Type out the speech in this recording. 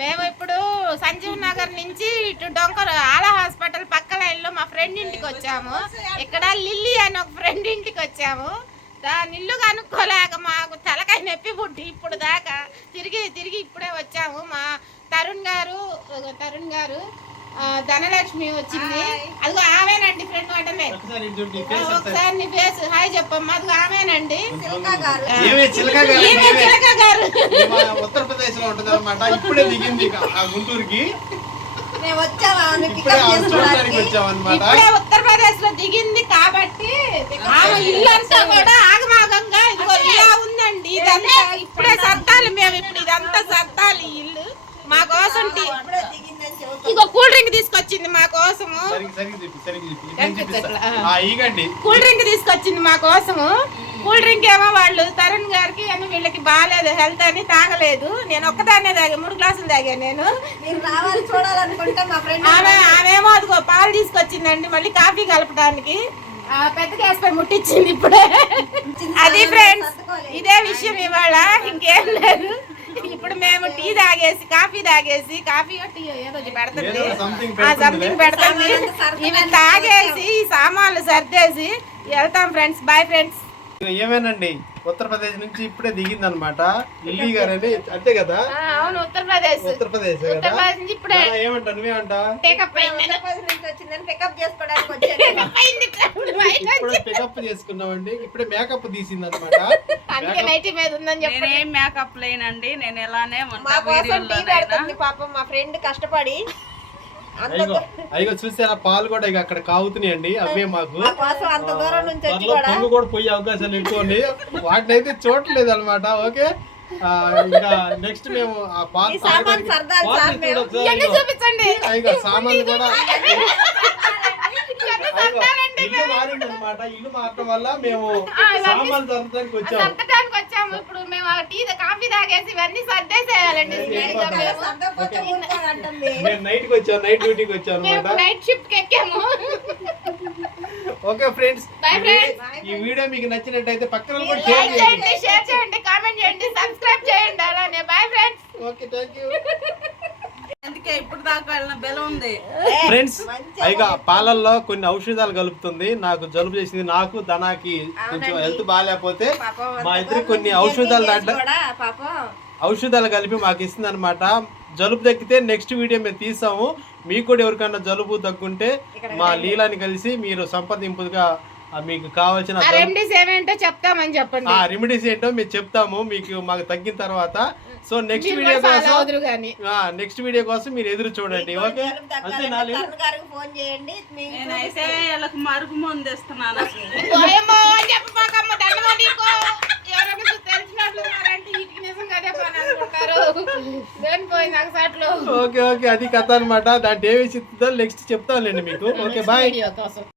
మేము ఇప్పుడు సంజీవ్ నగర్ నుంచి ఇటు డొంకర్ ఆలా హాస్పిటల్ పక్క లైన్లో మా ఫ్రెండ్ ఇంటికి వచ్చాము. ఇక్కడ లిల్లీ అని ఒక ఫ్రెండ్ ఇంటికి వచ్చాము. దాని ఇల్లు కనుక్కోలేక మాకు తలకాయ నొప్పి పుట్టి ఇప్పుడు దాకా తిరిగి ఇప్పుడే వచ్చాము. మా తరుణ్ గారు ధనలక్ష్మి వచ్చింది. అదిగో ఆమెనండి ఫ్రెండ్ అంటే ఒకసారి నీ ఫేస్ హాయ్ చెప్పమ్మా. అదిగో ఆమెనండి ఉత్తరప్రదేశ్ లో ఉంటది అనమాట. ఇప్పుడే దిగింది గుంటూరుకి. ఇప్పుడే ఉత్తరప్రదేశ్ లో దిగింది కాబట్టి ఆమె ఇల్లంతా కూడా ఆగమాగంగా ఇదిగో ఇలా ఉందండి. ఇదంతా ఇప్పుడే సర్దాలి. మేము ఇప్పుడు ఇదంతా సర్దాలి. ఇల్లు మా కోసం ఇంకో కూల్ డ్రింక్ తీసుకొచ్చింది మా కోసము. కూల్ డ్రింక్ తీసుకొచ్చింది మా కోసము. కూల్ డ్రింక్ ఏమో వాళ్ళు తరుణ్ గారికి ఏమో వీళ్ళకి బాగాలేదు హెల్త్ అని తాగలేదు. నేను ఒక్కదాన్నే తాగా 3 గ్లాసులు తాగాను నేను. ఆమెమో అదిగో పాలు తీసుకొచ్చిందండి మళ్ళీ కాఫీ కలపడానికి. పెద్ద గ్యాస్ పై ముట్టించింది ఇప్పుడే. అది ఫ్రెండ్స్ ఇదే విషయం ఇవాళ, ఇంకేం లేదు. ఇప్పుడు మేము టీ తాగేసి కాఫీ టీ ఏదో పెడుతుంది సంథింగ్ పెడుతుంది. ఇవి తాగేసి సామాన్లు సర్దేసి వెళ్తాం ఫ్రెండ్స్. Bye friends. ఏమేనండి ఉత్తరప్రదేశ్ నుంచి ఇప్పుడే దిగింది అనమాట లిల్లీ గారు. అంతే కదా? అవును ఉత్తరప్రదేశ్ నుంచి ఇప్పుడే. ఏమంటా నువ్వేమంటా? పికప్ చేసుకున్నామండి. ఇప్పుడే మేకప్ తీసింది అనమాట. నేనేం మేకప్ లేనండి, నేను ఎలానే పాపం మా ఫ్రెండ్ కష్టపడి అయ్యో చూసారా పాలు కూడా ఇక అక్కడ కావుతున్నాయండి. అవే మాకు అంత దూరం నుంచి పొంగు కూడా పోయే అవకాశాలు ఎక్కువ ఉన్నాయి. వాటిని అయితే చూడలేదు అనమాట. ఓకే ఇంకా నెక్స్ట్ మేము ఆ పాలు చూపించండి. సామాన్లు కూడా ఇల్లు మారింది అనమాట. ఇల్లు మారటం వల్ల మేము సామాన్లు సర్దడానికి వచ్చాము. ఇప్పుడు మేము కాఫీ తాగేసి ఇవన్నీ సర్దేసేయాలండి. నేను నైట్ కి వచ్చాను, నైట్ డ్యూటీకి వచ్చాను అనమాట. నైట్ షిఫ్ట్ ఎక్కాము. ఓకే ఫ్రెండ్స్, ఈ వీడియో మీకు నచ్చినట్టయితే పక్కన కూడా షేర్ చేయండి, కామెంట్ చేయండి, సబ్స్క్రైబ్ చేయండి. అలానే bye friends. Okay thank you. అందుకే ఇప్పుడు దాకా వెళ్ళిన బెలం ఉంది ఫ్రెండ్స్. అయిగా పాలల్లో కొన్ని ఔషధాలు కలుపుతుంది. నాకు జలుబు చేసింది, నాకు ధనాకి కొంచెం హెల్త్ బాగాలేకపోతే మా ఇద్దరికి కొన్ని ఔషధాలు ఔషధాలు కలిపి మాకు ఇస్తుంది అనమాట. జలుబు తగ్గితే నెక్స్ట్ వీడియో మేము తీసాము. మీకు కూడా ఎవరికన్నా జలుబు తగ్గుంటే మా లీలాని కలిసి మీరు సంప్రదింపుగా మీకు కావాల్సిన రెమెడీస్ ఏంటో చెప్తామని చెప్పండి. రెమెడీస్ ఏంటో మేము చెప్తాము మీకు మాకు తగ్గిన తర్వాత. సో నెక్స్ట్ వీడియో కోసం మీరు ఎదురు చూడండి. ఓకే అంతే. నేనైతే వీళ్ళకి మరుగు మందు ఇస్తున్నాను. ఓకే ఓకే అది కథ అనమాట. దాంట్లో ఏమి చెప్తుందో నెక్స్ట్ చెప్తానులేండి మీకు. Okay bye.